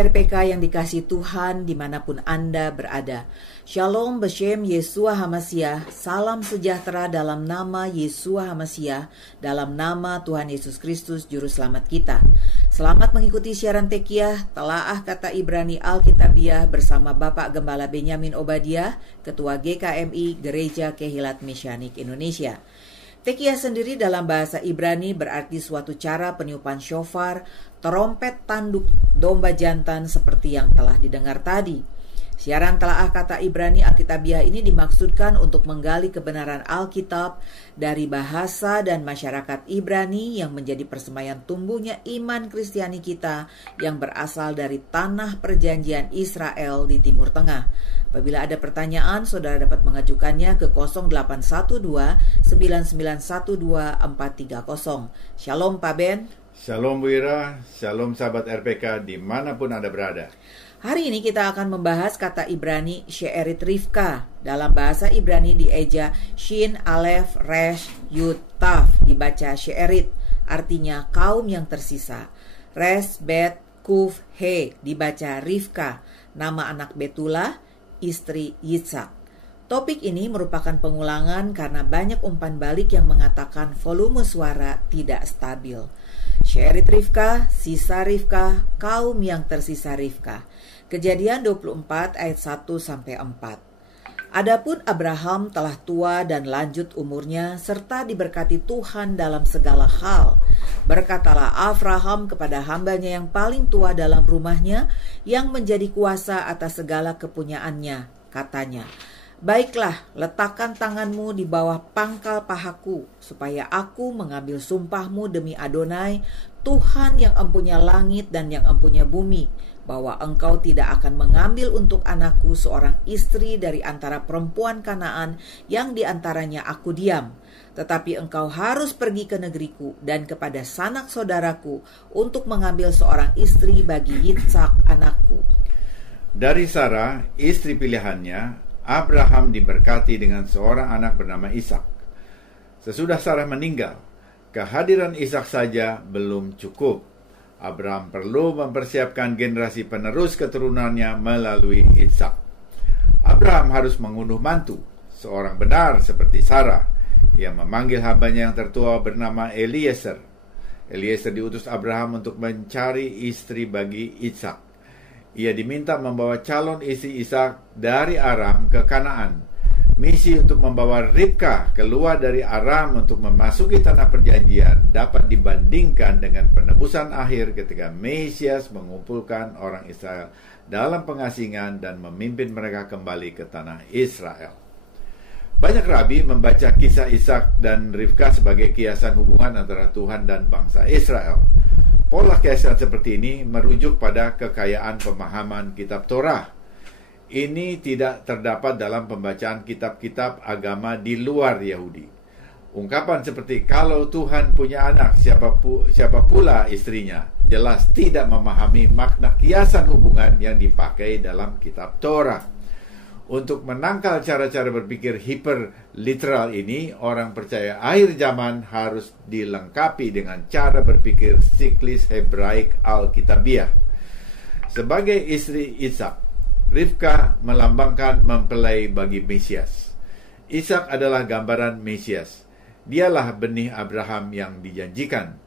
RPK yang dikasihi Tuhan dimanapun Anda berada. Shalom Beshem Yeshua HaMashiach. Salam sejahtera dalam nama Yeshua HaMashiach, dalam nama Tuhan Yesus Kristus Juru Selamat kita. Selamat mengikuti siaran Tekiah, Telaah Kata Ibrani Alkitabiah bersama Bapak Gembala Benyamin Obadiah, Ketua GKMI Gereja Kehilat Mesianik Indonesia. Tekiah sendiri dalam bahasa Ibrani berarti suatu cara peniupan shofar, trompet tanduk domba jantan seperti yang telah didengar tadi. Siaran Telaah Kata Ibrani Alkitabiah ini dimaksudkan untuk menggali kebenaran Alkitab dari bahasa dan masyarakat Ibrani yang menjadi persemaian tumbuhnya iman Kristiani kita yang berasal dari tanah perjanjian Israel di Timur Tengah. Apabila ada pertanyaan, saudara dapat mengajukannya ke 0812-9912-430. Shalom Pak Ben. Shalom Bu Ira, shalom sahabat RPK dimanapun Anda berada. Hari ini kita akan membahas kata Ibrani She'erit Rivka. Dalam bahasa Ibrani dieja Shin, Alef, Resh, Yud, Taf, dibaca She'erit, artinya kaum yang tersisa. Res, Bet, Kuf, He, dibaca Rivka, nama anak Betulah, istri Yitzhak. Topik ini merupakan pengulangan karena banyak umpan balik yang mengatakan volume suara tidak stabil. She'erit Rivka, sisa Rivka, kaum yang tersisa Rivka. Kejadian 24 ayat 1-4. Adapun Abraham telah tua dan lanjut umurnya serta diberkati Tuhan dalam segala hal. Berkatalah Abraham kepada hambanya yang paling tua dalam rumahnya yang menjadi kuasa atas segala kepunyaannya. Katanya, baiklah, letakkan tanganmu di bawah pangkal pahaku, supaya aku mengambil sumpahmu demi Adonai, Tuhan yang empunya langit dan yang empunya bumi, bahwa engkau tidak akan mengambil untuk anakku seorang istri dari antara perempuan Kanaan yang diantaranya aku diam. Tetapi engkau harus pergi ke negeriku dan kepada sanak saudaraku untuk mengambil seorang istri bagi Yitzhak anakku. Dari Sarah, istri pilihannya, Abraham diberkati dengan seorang anak bernama Ishak. Sesudah Sarah meninggal, kehadiran Ishak saja belum cukup. Abraham perlu mempersiapkan generasi penerus keturunannya melalui Ishak. Abraham harus mengunduh mantu, seorang benar seperti Sarah. Ia memanggil hambanya yang tertua bernama Eliezer. Eliezer diutus Abraham untuk mencari istri bagi Ishak. Ia diminta membawa calon istri Ishak dari Aram ke Kanaan. Misi untuk membawa Ribkah keluar dari Aram untuk memasuki tanah perjanjian dapat dibandingkan dengan penebusan akhir ketika Mesias mengumpulkan orang Israel dalam pengasingan dan memimpin mereka kembali ke tanah Israel. Banyak rabi membaca kisah Ishak dan Rivka sebagai kiasan hubungan antara Tuhan dan bangsa Israel. Pola kiasan seperti ini merujuk pada kekayaan pemahaman kitab Torah. Ini tidak terdapat dalam pembacaan kitab-kitab agama di luar Yahudi. Ungkapan seperti kalau Tuhan punya anak, siapa pula istrinya, jelas tidak memahami makna kiasan hubungan yang dipakai dalam kitab Torah. Untuk menangkal cara-cara berpikir hiperliteral ini, orang percaya akhir zaman harus dilengkapi dengan cara berpikir siklis Hebraik Alkitabiah. Sebagai istri Ishak, Rivka melambangkan mempelai bagi Mesias. Ishak adalah gambaran Mesias. Dialah benih Abraham yang dijanjikan.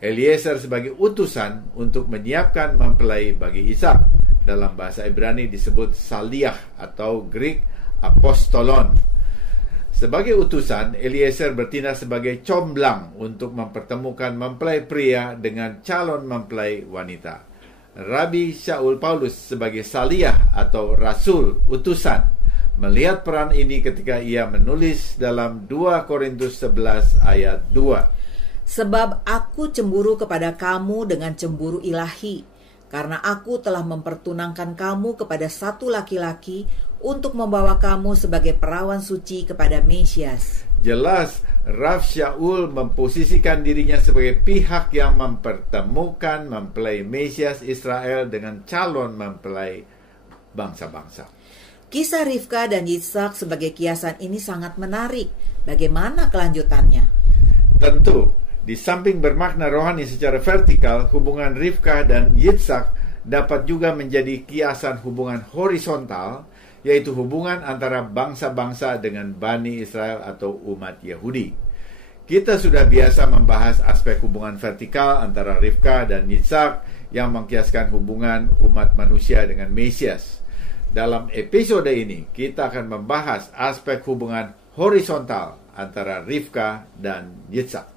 Eliezer sebagai utusan untuk menyiapkan mempelai bagi Ishak. Dalam bahasa Ibrani disebut Saliah atau Greek Apostolon. Sebagai utusan, Eliezer bertindak sebagai comblang untuk mempertemukan mempelai pria dengan calon mempelai wanita. Rabi Shaul Paulus sebagai Saliah atau Rasul utusan melihat peran ini ketika ia menulis dalam 2 Korintus 11 ayat 2. Sebab aku cemburu kepada kamu dengan cemburu ilahi, karena aku telah mempertunangkan kamu kepada satu laki-laki untuk membawa kamu sebagai perawan suci kepada Mesias. Jelas Rav Shaul memposisikan dirinya sebagai pihak yang mempertemukan mempelai Mesias Israel dengan calon mempelai bangsa-bangsa. Kisah Rivka dan Yitzhak sebagai kiasan ini sangat menarik. Bagaimana kelanjutannya? Tentu, di samping bermakna rohani secara vertikal, hubungan Rivka dan Yitzhak dapat juga menjadi kiasan hubungan horizontal, yaitu hubungan antara bangsa-bangsa dengan Bani Israel atau umat Yahudi. Kita sudah biasa membahas aspek hubungan vertikal antara Rivka dan Yitzhak yang mengkiaskan hubungan umat manusia dengan Mesias. Dalam episode ini, kita akan membahas aspek hubungan horizontal antara Rivka dan Yitzhak.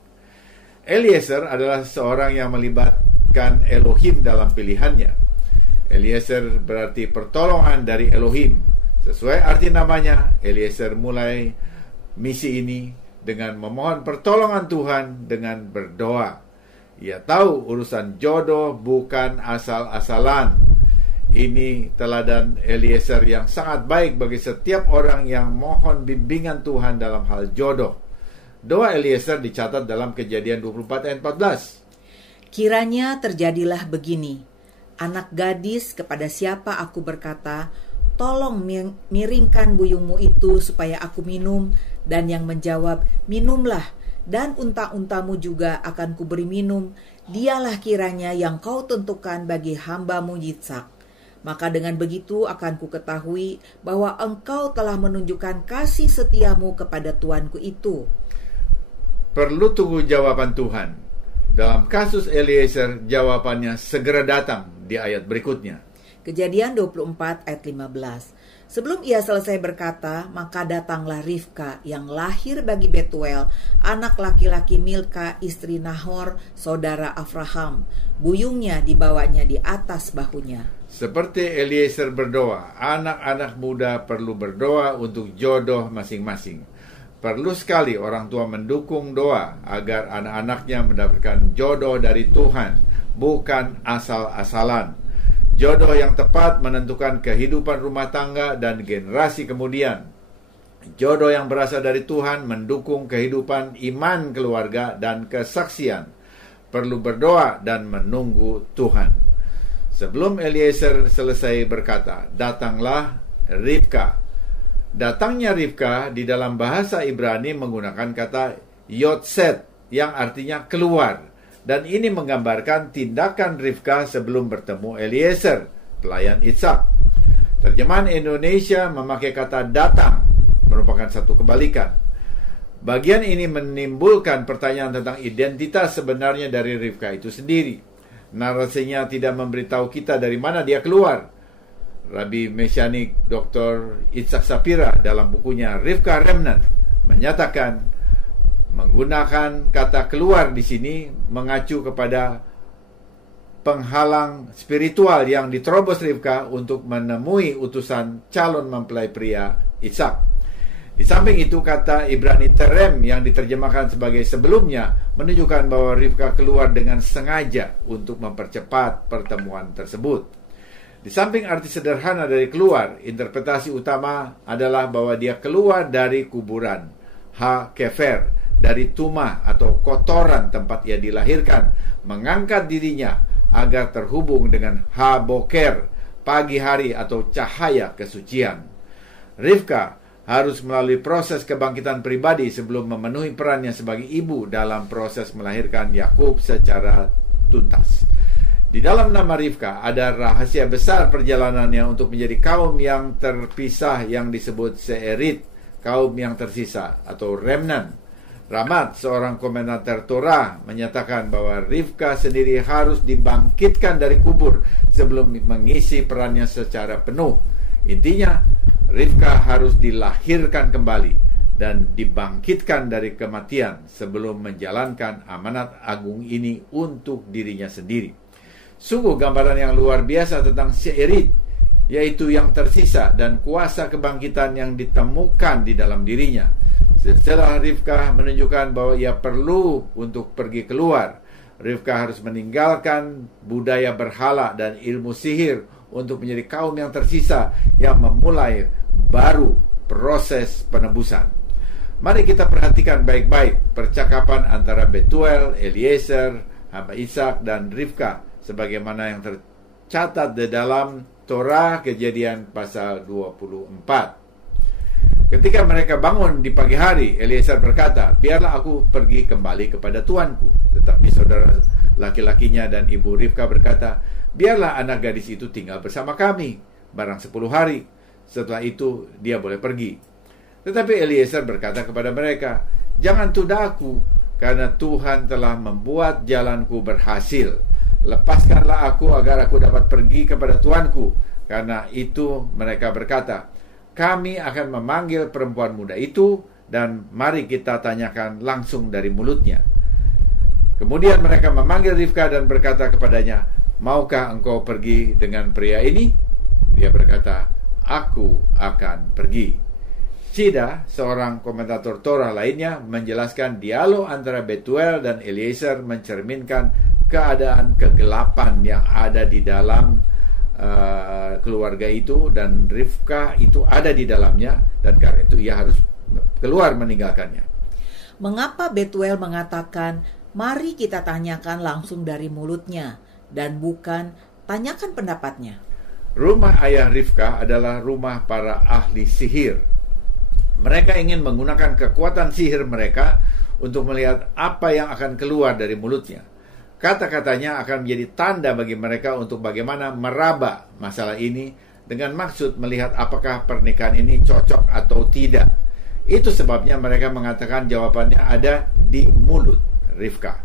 Eliezer adalah seorang yang melibatkan Elohim dalam pilihannya. Eliezer berarti pertolongan dari Elohim. Sesuai arti namanya, Eliezer mulai misi ini dengan memohon pertolongan Tuhan dengan berdoa. Ia tahu urusan jodoh bukan asal-asalan. Ini teladan Eliezer yang sangat baik bagi setiap orang yang mohon bimbingan Tuhan dalam hal jodoh. Doa Eliezer dicatat dalam Kejadian 24 ayat 14. Kiranya terjadilah begini, anak gadis kepada siapa aku berkata, tolong miringkan buyungmu itu supaya aku minum, dan yang menjawab, minumlah, dan unta-untamu juga akan kuberi minum, dialah kiranya yang kau tentukan bagi hambamu Yitzhak. Maka dengan begitu akan ku ketahui bahwa engkau telah menunjukkan kasih setiamu kepada tuanku itu. Perlu tunggu jawaban Tuhan. Dalam kasus Eliezer, jawabannya segera datang di ayat berikutnya. Kejadian 24 ayat 15. Sebelum ia selesai berkata, maka datanglah Rivka yang lahir bagi Betuel, anak laki-laki Milka, istri Nahor, saudara Abraham. Buyungnya dibawanya di atas bahunya. Seperti Eliezer berdoa, anak-anak muda perlu berdoa untuk jodoh masing-masing. Perlu sekali orang tua mendukung doa agar anak-anaknya mendapatkan jodoh dari Tuhan, bukan asal-asalan. Jodoh yang tepat menentukan kehidupan rumah tangga dan generasi kemudian. Jodoh yang berasal dari Tuhan mendukung kehidupan iman keluarga dan kesaksian. Perlu berdoa dan menunggu Tuhan. Sebelum Eliezer selesai berkata, datanglah Rivka. Datangnya Rivka di dalam bahasa Ibrani menggunakan kata Yotset yang artinya keluar. Dan ini menggambarkan tindakan Rivka sebelum bertemu Eliezer, pelayan Ishak. Terjemahan Indonesia memakai kata datang, merupakan satu kebalikan. Bagian ini menimbulkan pertanyaan tentang identitas sebenarnya dari Rivka itu sendiri. Narasinya tidak memberitahu kita dari mana dia keluar. Rabi Mesianik Dr. Itzhak Sapira dalam bukunya Rivka Remnant menyatakan menggunakan kata keluar di sini mengacu kepada penghalang spiritual yang diterobos Rivka untuk menemui utusan calon mempelai pria Ishak. Di samping itu kata Ibrani terem yang diterjemahkan sebagai sebelumnya menunjukkan bahwa Rivka keluar dengan sengaja untuk mempercepat pertemuan tersebut. Di samping arti sederhana dari keluar, interpretasi utama adalah bahwa dia keluar dari kuburan, ha-kefer, dari tumah atau kotoran tempat ia dilahirkan, mengangkat dirinya agar terhubung dengan ha-boker, pagi hari atau cahaya kesucian. Rivka harus melalui proses kebangkitan pribadi sebelum memenuhi perannya sebagai ibu dalam proses melahirkan Yakub secara tuntas. Di dalam nama Rivka ada rahasia besar perjalanannya untuk menjadi kaum yang terpisah yang disebut Seerit, kaum yang tersisa atau remnant. Ramat, seorang komentator Torah, menyatakan bahwa Rivka sendiri harus dibangkitkan dari kubur sebelum mengisi perannya secara penuh. Intinya, Rivka harus dilahirkan kembali dan dibangkitkan dari kematian sebelum menjalankan amanat agung ini untuk dirinya sendiri. Sungguh gambaran yang luar biasa tentang Seerit, yaitu yang tersisa dan kuasa kebangkitan yang ditemukan di dalam dirinya. Setelah Rivka menunjukkan bahwa ia perlu untuk pergi keluar, Rivka harus meninggalkan budaya berhala dan ilmu sihir untuk menjadi kaum yang tersisa yang memulai baru proses penebusan. Mari kita perhatikan baik-baik percakapan antara Betuel, Eliezer, hamba Ishak dan Rivka sebagaimana yang tercatat di dalam Torah Kejadian pasal 24. Ketika mereka bangun di pagi hari, Eliezer berkata, biarlah aku pergi kembali kepada tuanku. Tetapi saudara Laki-lakinya dan ibu Rivka berkata, "Biarlah anak gadis itu tinggal bersama kami, barang 10 hari. Setelah itu dia boleh pergi." Tetapi Eliezer berkata kepada mereka, "Jangan tunda aku, karena Tuhan telah membuat jalanku berhasil. Lepaskanlah aku agar aku dapat pergi kepada tuanku." Karena itu mereka berkata, "Kami akan memanggil perempuan muda itu, dan mari kita tanyakan langsung dari mulutnya." Kemudian mereka memanggil Rivka dan berkata kepadanya, "Maukah engkau pergi dengan pria ini?" Dia berkata, "Aku akan pergi." Cida, seorang komentator Torah lainnya, menjelaskan dialog antara Betuel dan Eliezer mencerminkan keadaan kegelapan yang ada di dalam keluarga itu, dan Rivka itu ada di dalamnya, dan karena itu ia harus keluar meninggalkannya. Mengapa Betuel mengatakan, "Mari kita tanyakan langsung dari mulutnya," dan bukan tanyakan pendapatnya? Rumah ayah Rivka adalah rumah para ahli sihir. Mereka ingin menggunakan kekuatan sihir mereka untuk melihat apa yang akan keluar dari mulutnya. Kata-katanya akan menjadi tanda bagi mereka untuk bagaimana meraba masalah ini, dengan maksud melihat apakah pernikahan ini cocok atau tidak. Itu sebabnya mereka mengatakan jawabannya ada di mulut Rivka.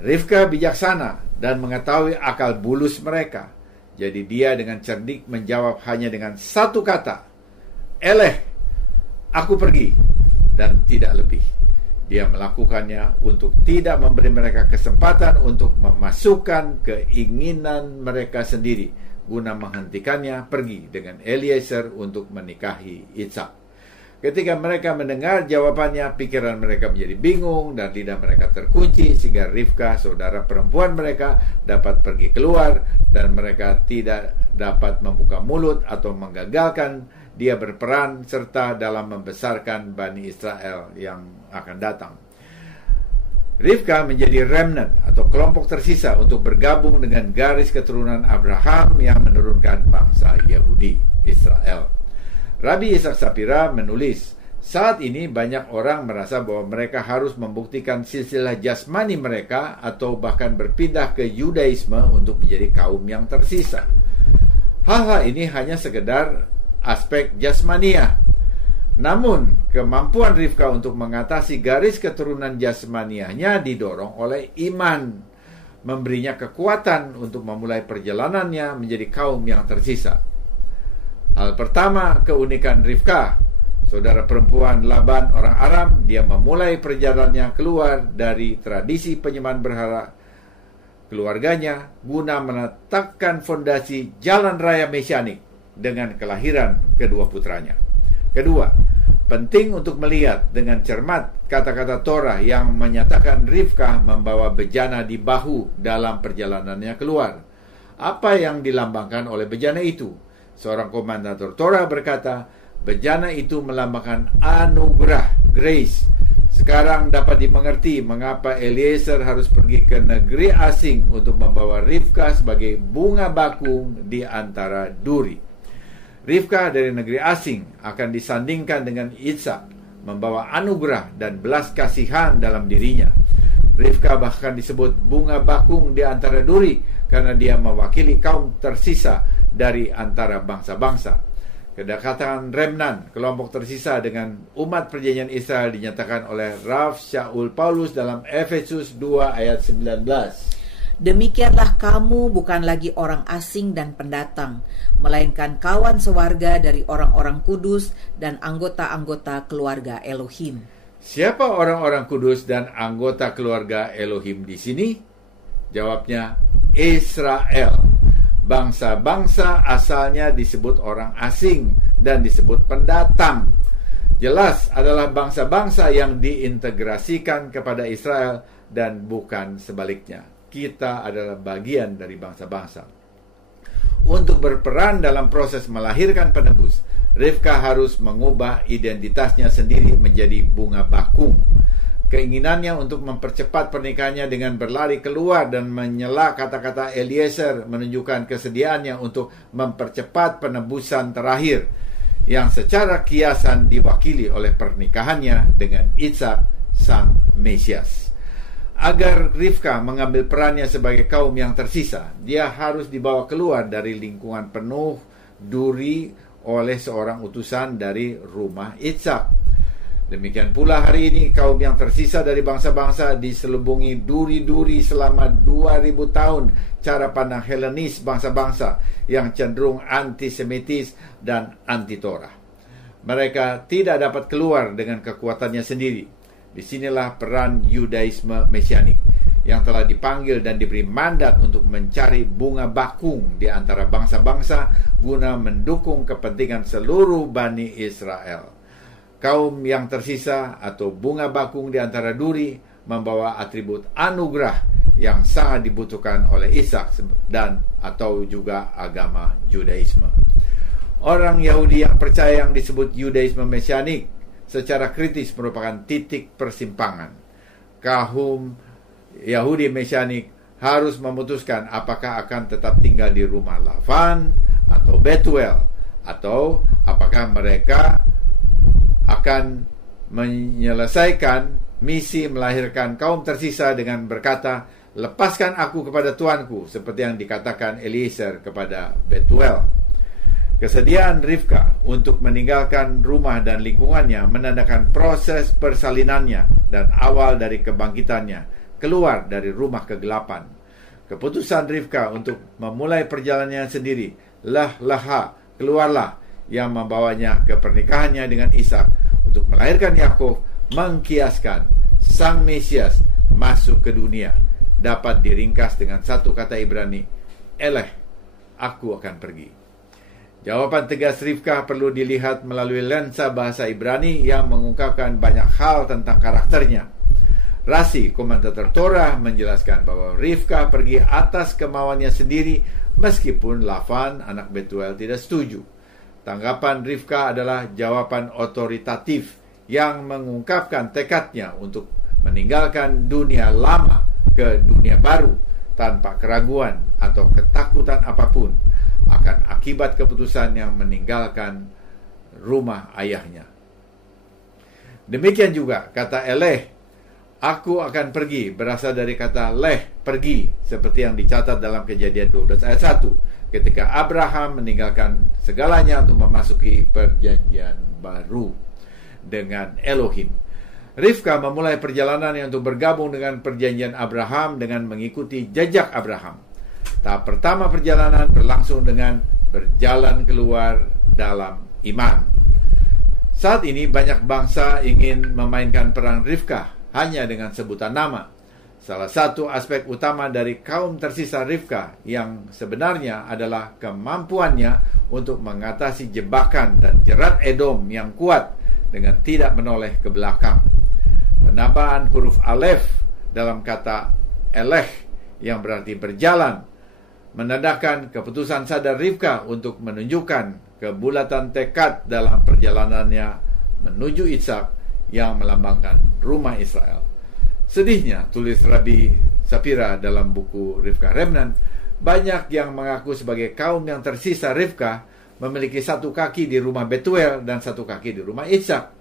Rivka bijaksana dan mengetahui akal bulus mereka. Jadi dia dengan cerdik menjawab hanya dengan satu kata, "Eleh, aku pergi," dan tidak lebih. Dia melakukannya untuk tidak memberi mereka kesempatan untuk memasukkan keinginan mereka sendiri, guna menghentikannya pergi dengan Eliezer untuk menikahi Ishak. Ketika mereka mendengar jawabannya, pikiran mereka menjadi bingung dan lidah mereka terkunci, sehingga Rivka, saudara perempuan mereka, dapat pergi keluar, dan mereka tidak dapat membuka mulut atau menggagalkan dia berperan serta dalam membesarkan Bani Israel yang akan datang. Rivka menjadi remnant atau kelompok tersisa untuk bergabung dengan garis keturunan Abraham yang menurunkan bangsa Yahudi, Israel. Rabbi Ishak Sapira menulis, "Saat ini banyak orang merasa bahwa mereka harus membuktikan silsilah jasmani mereka atau bahkan berpindah ke Yudaisme untuk menjadi kaum yang tersisa. Hal-hal ini hanya sekedar aspek jasmaniah. Namun, kemampuan Rivka untuk mengatasi garis keturunan jasmaniahnya didorong oleh iman, memberinya kekuatan untuk memulai perjalanannya menjadi kaum yang tersisa. Hal pertama, keunikan Rivka, saudara perempuan Laban orang Aram, dia memulai perjalanannya keluar dari tradisi penyembahan berhala keluarganya guna meletakkan fondasi jalan raya mesianik dengan kelahiran kedua putranya. Kedua, penting untuk melihat dengan cermat kata-kata Torah yang menyatakan Rivka membawa bejana di bahu dalam perjalanannya keluar. Apa yang dilambangkan oleh bejana itu? Seorang komentator Torah berkata, bejana itu melambangkan anugerah, grace. Sekarang dapat dimengerti mengapa Eliezer harus pergi ke negeri asing untuk membawa Rivka sebagai bunga bakung di antara duri. Rivka dari negeri asing akan disandingkan dengan Ishak, membawa anugerah dan belas kasihan dalam dirinya. Rivka bahkan disebut bunga bakung di antara duri karena dia mewakili kaum tersisa dari antara bangsa-bangsa. Kedekatan remnan, kelompok tersisa dengan umat perjanjian Israel, dinyatakan oleh Rav Shaul Paulus dalam Efesus 2 ayat 19. Demikianlah kamu bukan lagi orang asing dan pendatang, melainkan kawan sewarga dari orang-orang kudus dan anggota-anggota keluarga Elohim. Siapa orang-orang kudus dan anggota keluarga Elohim di sini? Jawabnya, Israel. Bangsa-bangsa asalnya disebut orang asing dan disebut pendatang. Jelas adalah bangsa-bangsa yang diintegrasikan kepada Israel dan bukan sebaliknya. Kita adalah bagian dari bangsa-bangsa. Untuk berperan dalam proses melahirkan penebus, Rivka harus mengubah identitasnya sendiri menjadi bunga bakung. Keinginannya untuk mempercepat pernikahannya dengan berlari keluar dan menyela kata-kata Eliezer menunjukkan kesediaannya untuk mempercepat penebusan terakhir yang secara kiasan diwakili oleh pernikahannya dengan Ishak sang Mesias. agar Rivka mengambil perannya sebagai kaum yang tersisa, dia harus dibawa keluar dari lingkungan penuh duri oleh seorang utusan dari rumah Ishak. Demikian pula hari ini kaum yang tersisa dari bangsa-bangsa diselubungi duri-duri selama 2000 tahun cara pandang Helenis bangsa-bangsa yang cenderung antisemitis dan anti-Torah. Mereka tidak dapat keluar dengan kekuatannya sendiri. Disinilah peran Yudaisme Mesianik yang telah dipanggil dan diberi mandat untuk mencari bunga bakung di antara bangsa-bangsa guna mendukung kepentingan seluruh Bani Israel. Kaum yang tersisa atau bunga bakung di antara duri membawa atribut anugerah yang sangat dibutuhkan oleh Ishak dan atau juga agama Yudaisme. Orang Yahudi yang percaya yang disebut Yudaisme Mesianik secara kritis merupakan titik persimpangan. Kaum Yahudi Mesianik harus memutuskan apakah akan tetap tinggal di rumah Lavan atau Betuel, atau apakah mereka akan menyelesaikan misi melahirkan kaum tersisa dengan berkata, "Lepaskan aku kepada Tuanku," seperti yang dikatakan Eliezer kepada Betuel. Kesediaan Rivka untuk meninggalkan rumah dan lingkungannya menandakan proses persalinannya dan awal dari kebangkitannya keluar dari rumah kegelapan. Keputusan Rivka untuk memulai perjalanannya sendiri, leha, keluarlah, yang membawanya ke pernikahannya dengan Ishak untuk melahirkan Yakub, mengkiaskan Sang Mesias masuk ke dunia, dapat diringkas dengan satu kata Ibrani, "Eleh, aku akan pergi." Jawaban tegas Rivka perlu dilihat melalui lensa bahasa Ibrani yang mengungkapkan banyak hal tentang karakternya. Rashi, komentator Torah, menjelaskan bahwa Rivka pergi atas kemauannya sendiri meskipun Lavan, anak Betuel, tidak setuju. Tanggapan Rivka adalah jawaban otoritatif yang mengungkapkan tekadnya untuk meninggalkan dunia lama ke dunia baru tanpa keraguan atau ketakutan apapun akan akibat keputusan yang meninggalkan rumah ayahnya. Demikian juga kata eleh, "Aku akan pergi," berasal dari kata leh, pergi, seperti yang dicatat dalam Kejadian 12 ayat 1. Ketika Abraham meninggalkan segalanya untuk memasuki perjanjian baru dengan Elohim. Rivka memulai perjalanannya untuk bergabung dengan perjanjian Abraham dengan mengikuti jejak Abraham. Tahap pertama perjalanan berlangsung dengan berjalan keluar dalam iman. Saat ini banyak bangsa ingin memainkan peran Rivka hanya dengan sebutan nama. Salah satu aspek utama dari kaum tersisa Rivka yang sebenarnya adalah kemampuannya untuk mengatasi jebakan dan jerat Edom yang kuat dengan tidak menoleh ke belakang. Penambahan huruf alef dalam kata eleh yang berarti berjalan menandakan keputusan sadar Rivka untuk menunjukkan kebulatan tekad dalam perjalanannya menuju Ishak yang melambangkan rumah Israel. Sedihnya, tulis Rabbi Sapira dalam buku Rivka Remnant, banyak yang mengaku sebagai kaum yang tersisa Rivka memiliki satu kaki di rumah Betuel dan satu kaki di rumah Ishak.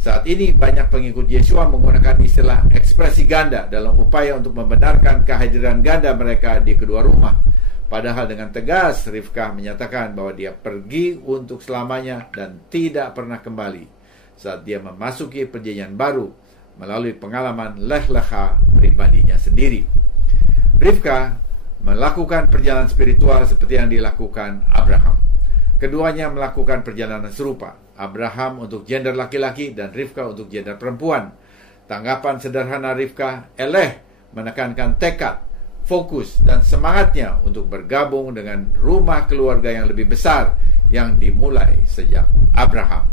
Saat ini banyak pengikut Yesua menggunakan istilah ekspresi ganda dalam upaya untuk membenarkan kehadiran ganda mereka di kedua rumah. Padahal dengan tegas Rivka menyatakan bahwa dia pergi untuk selamanya dan tidak pernah kembali saat dia memasuki perjanjian baru melalui pengalaman leh-leha pribadinya sendiri. Rivka melakukan perjalanan spiritual seperti yang dilakukan Abraham. Keduanya melakukan perjalanan serupa. Abraham untuk gender laki-laki dan Rivka untuk gender perempuan. Tanggapan sederhana Rivka, eleh, menekankan tekad, fokus, dan semangatnya untuk bergabung dengan rumah keluarga yang lebih besar yang dimulai sejak Abraham.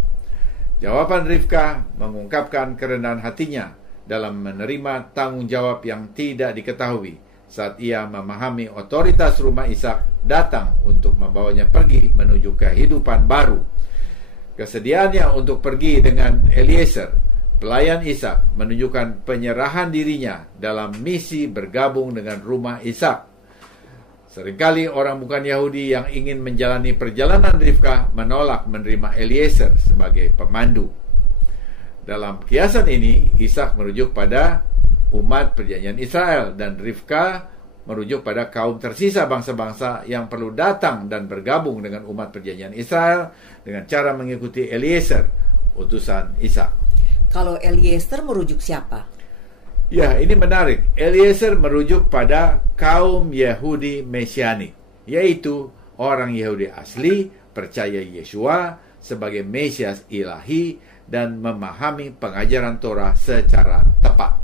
Jawaban Rivka mengungkapkan kerendahan hatinya dalam menerima tanggung jawab yang tidak diketahui saat ia memahami otoritas rumah Ishak datang untuk membawanya pergi menuju kehidupan baru. Kesediaannya untuk pergi dengan Eliezer, pelayan Ishak, menunjukkan penyerahan dirinya dalam misi bergabung dengan rumah Ishak. Seringkali orang bukan Yahudi yang ingin menjalani perjalanan Rivka menolak menerima Eliezer sebagai pemandu. Dalam kiasan ini, Ishak merujuk pada umat perjanjian Israel, dan Rivka merujuk pada kaum tersisa bangsa-bangsa yang perlu datang dan bergabung dengan umat perjanjian Israel dengan cara mengikuti Eliezer, utusan Ishak. Kalau Eliezer merujuk siapa? Ya, ini menarik. Eliezer merujuk pada kaum Yahudi Mesianik, yaitu orang Yahudi asli percaya Yeshua sebagai Mesias ilahi dan memahami pengajaran Torah secara tepat.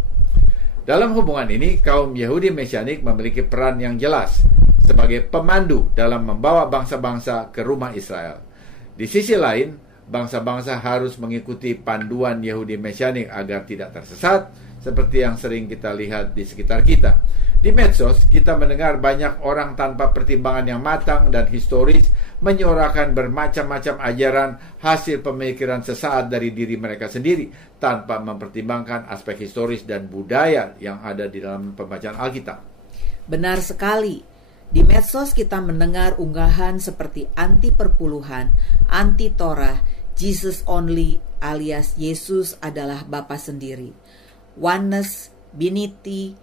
Dalam hubungan ini, kaum Yahudi Mesianik memiliki peran yang jelas sebagai pemandu dalam membawa bangsa-bangsa ke rumah Israel. Di sisi lain, bangsa-bangsa harus mengikuti panduan Yahudi Mesianik agar tidak tersesat, seperti yang sering kita lihat di sekitar kita. Di medsos, kita mendengar banyak orang tanpa pertimbangan yang matang dan historis menyuarakan bermacam-macam ajaran hasil pemikiran sesaat dari diri mereka sendiri tanpa mempertimbangkan aspek historis dan budaya yang ada di dalam pembacaan Alkitab. Benar sekali. Di medsos kita mendengar unggahan seperti anti perpuluhan, anti Torah, Jesus only alias Yesus adalah Bapa sendiri, oneness, binity,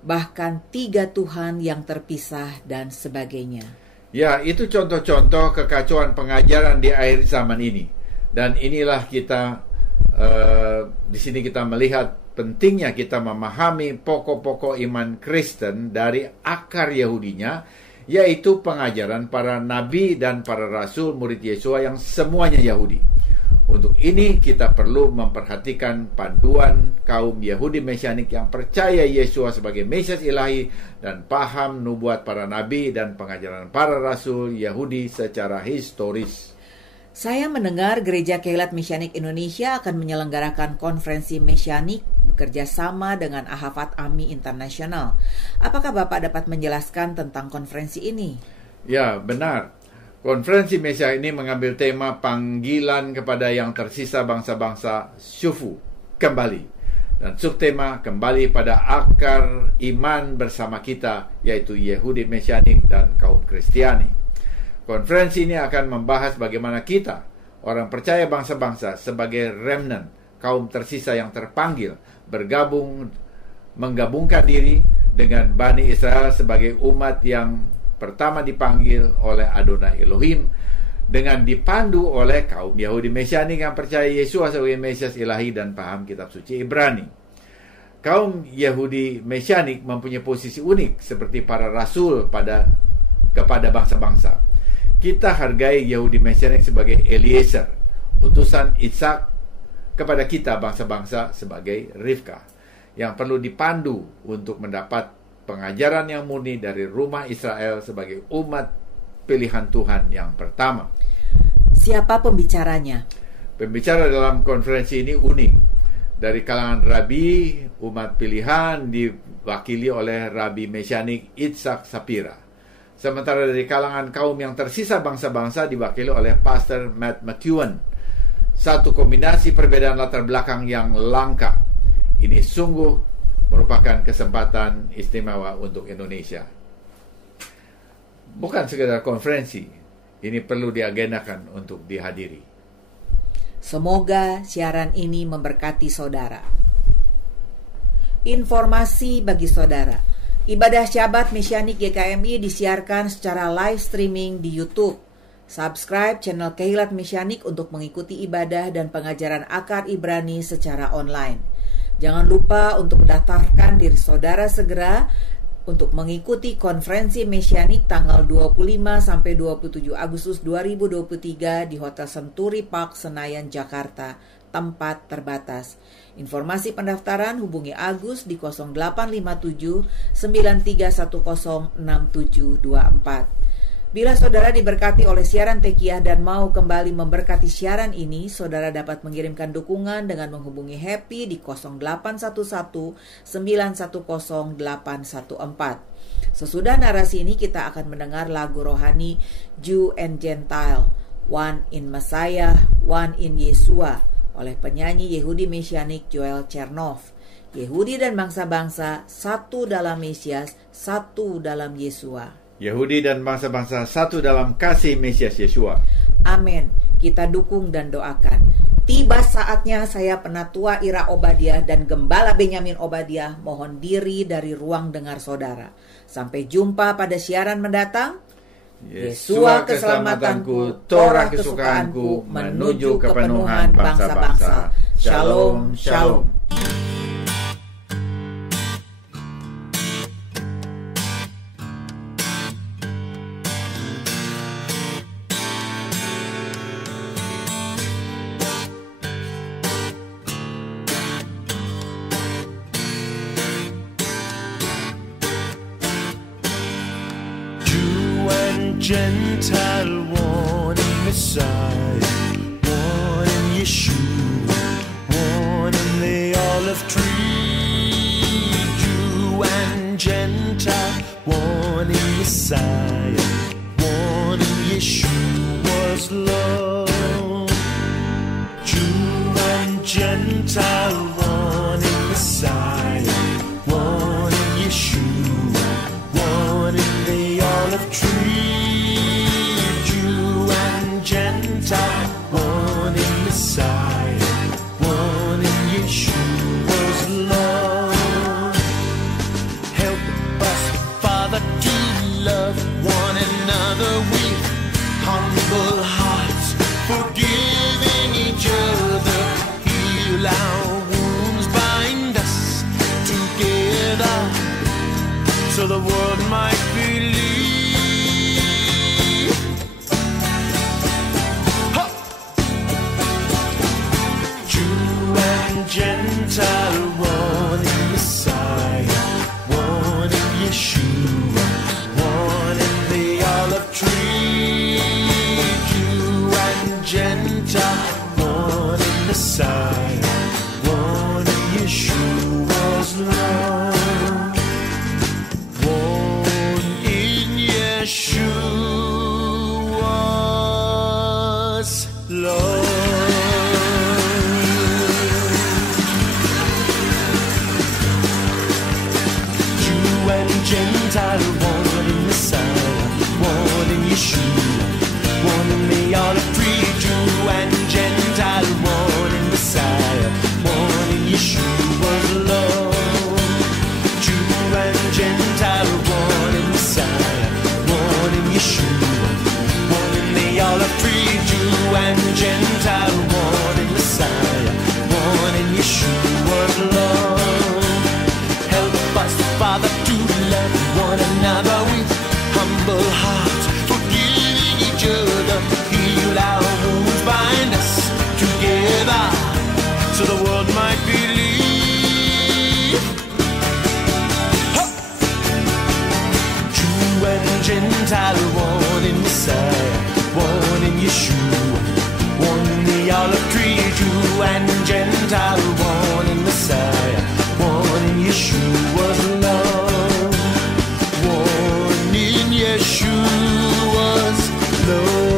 bahkan 3 Tuhan yang terpisah dan sebagainya. Ya, itu contoh-contoh kekacauan pengajaran di akhir zaman ini. Dan inilah kita di sini kita melihat pentingnya kita memahami pokok-pokok iman Kristen dari akar Yahudinya, yaitu pengajaran para nabi dan para rasul murid Yeshua yang semuanya Yahudi. Untuk ini kita perlu memperhatikan panduan kaum Yahudi Mesianik yang percaya Yeshua sebagai Mesias ilahi dan paham nubuat para nabi dan pengajaran para rasul Yahudi secara historis. Saya mendengar Gereja Keilat Mesianik Indonesia akan menyelenggarakan konferensi Mesianik bekerja sama dengan Ahafat Ami Internasional. Apakah Bapak dapat menjelaskan tentang konferensi ini? Ya, benar. Konferensi Mesianik ini mengambil tema panggilan kepada yang tersisa bangsa-bangsa Shufu, kembali. Dan subtema kembali pada akar iman bersama kita, yaitu Yehudi Mesianik dan kaum Kristiani. Konferensi ini akan membahas bagaimana kita, orang percaya bangsa-bangsa, sebagai remnant, kaum tersisa yang terpanggil, menggabungkan diri dengan Bani Israel sebagai umat yang pertama dipanggil oleh Adonai Elohim, dengan dipandu oleh kaum Yahudi Mesianik yang percaya Yeshua sebagai Mesias ilahi dan paham kitab suci Ibrani. Kaum Yahudi Mesianik mempunyai posisi unik seperti para rasul kepada bangsa-bangsa. Kita hargai Yahudi Mesianik sebagai Eliezer, utusan Ishak kepada kita bangsa-bangsa sebagai Rivka, yang perlu dipandu untuk mendapat pengajaran yang murni dari rumah Israel sebagai umat pilihan Tuhan yang pertama. Siapa pembicaranya? Pembicara dalam konferensi ini unik. Dari kalangan Rabi, umat pilihan diwakili oleh Rabi Mesianik Itzhak Sapira. Sementara dari kalangan kaum yang tersisa bangsa-bangsa diwakili oleh Pastor Matt McEwen. Satu kombinasi perbedaan latar belakang yang langka. Ini sungguh merupakan kesempatan istimewa untuk Indonesia. Bukan sekedar konferensi, ini perlu diagendakan untuk dihadiri. Semoga siaran ini memberkati saudara. Informasi bagi saudara. Ibadah Syabat Mesianik GKMI disiarkan secara live streaming di YouTube. Subscribe channel Keilat Mesianik untuk mengikuti ibadah dan pengajaran akar Ibrani secara online. Jangan lupa untuk mendaftarkan diri saudara segera untuk mengikuti konferensi Mesianik tanggal 25 sampai 27 Agustus 2023 di Hotel Century Park Senayan, Jakarta, tempat terbatas. Informasi pendaftaran hubungi Agus di 0857 9310 6724. Bila saudara diberkati oleh siaran Tekiyah dan mau kembali memberkati siaran ini, saudara dapat mengirimkan dukungan dengan menghubungi Happy di 0811 910 814. Sesudah narasi ini kita akan mendengar lagu rohani Jew and Gentile, One in Messiah, One in Yeshua oleh penyanyi Yehudi Mesianik Joel Chernov. Yehudi dan bangsa-bangsa satu dalam Mesias, satu dalam Yeshua. Yahudi dan bangsa-bangsa satu dalam kasih Mesias Yeshua. Amin. Kita dukung dan doakan. Tiba saatnya saya Penatua Ira Obadiah dan Gembala Benyamin Obadiah mohon diri dari ruang dengar saudara. Sampai jumpa pada siaran mendatang. Yesua keselamatanku, Torah kesukaanku, menuju kepenuhan bangsa-bangsa. Shalom, shalom. Gentile, one in Messiah, one in Yeshua, one in the olive tree. Jew and Gentile, one in Messiah, one in Yeshua's love. Jew and Gentile, one in Messiah, one in Yeshua, one in the olive tree. Gentile, one in Messiah, one in Yeshua's love. Help us, Father, to love one another with humble hearts, forgiving each other, heal our wounds, bind us together, so the world might believe. Gentile, one in Messiah, one in Yeshua, one in the olive tree. Jew and Gentile, one in Messiah, one in Yeshua's love. One in Yeshua's love. Gentile, one in Messiah, one in Yeshua, one in the olive tree. Jew and Gentile, one in Messiah, one in Yeshua's love. Jew and Gentile, one in Messiah, one in Yeshua, one in the olive tree. Jew and Gentile, one in Messiah, one in Yeshua's love. Help us, Father, to love one another with humble hearts, forgiving each other, heal our wounds, bind us together, so the world might believe. Huh! Jew and Gentile, one in Messiah, one in Yeshua, one in the olive tree. Jew and Gentile, one in Messiah, one in Yeshua's love, one in Yeshua's love.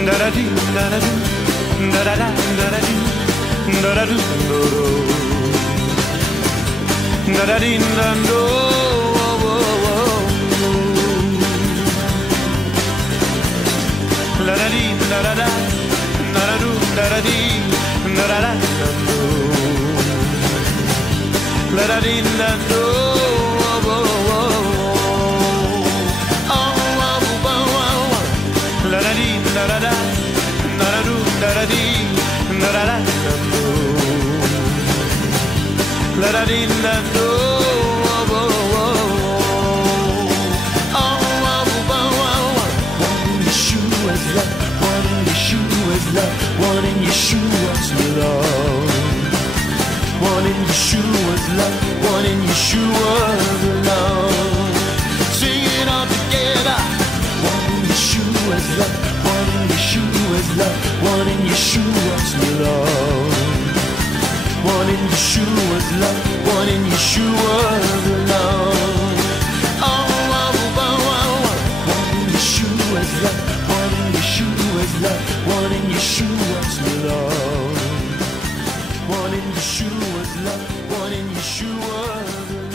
Da da dee da da doo, da da da da da dee, da da doo do do. Da da dee da do, la da dee da da da, da da do, da da dee, da da da da do, la da dee da do, la da dee da da da, da da do, da da dee, da da da da do. La da dee da do, one in Yeshua's love, one in Yeshua's love, one in Yeshua's love, one in Yeshua's love, one in Yeshua's love. Sing it all together. One in Yeshua's love, one in Yeshua's love, one in Yeshua's love. One in Yeshua's love, one in Yeshua's love. Oh, oh, oh, oh. One in Yeshua's love, one in Yeshua's love, one in Yeshua's love. One in Yeshua's love, one in Yeshua's love.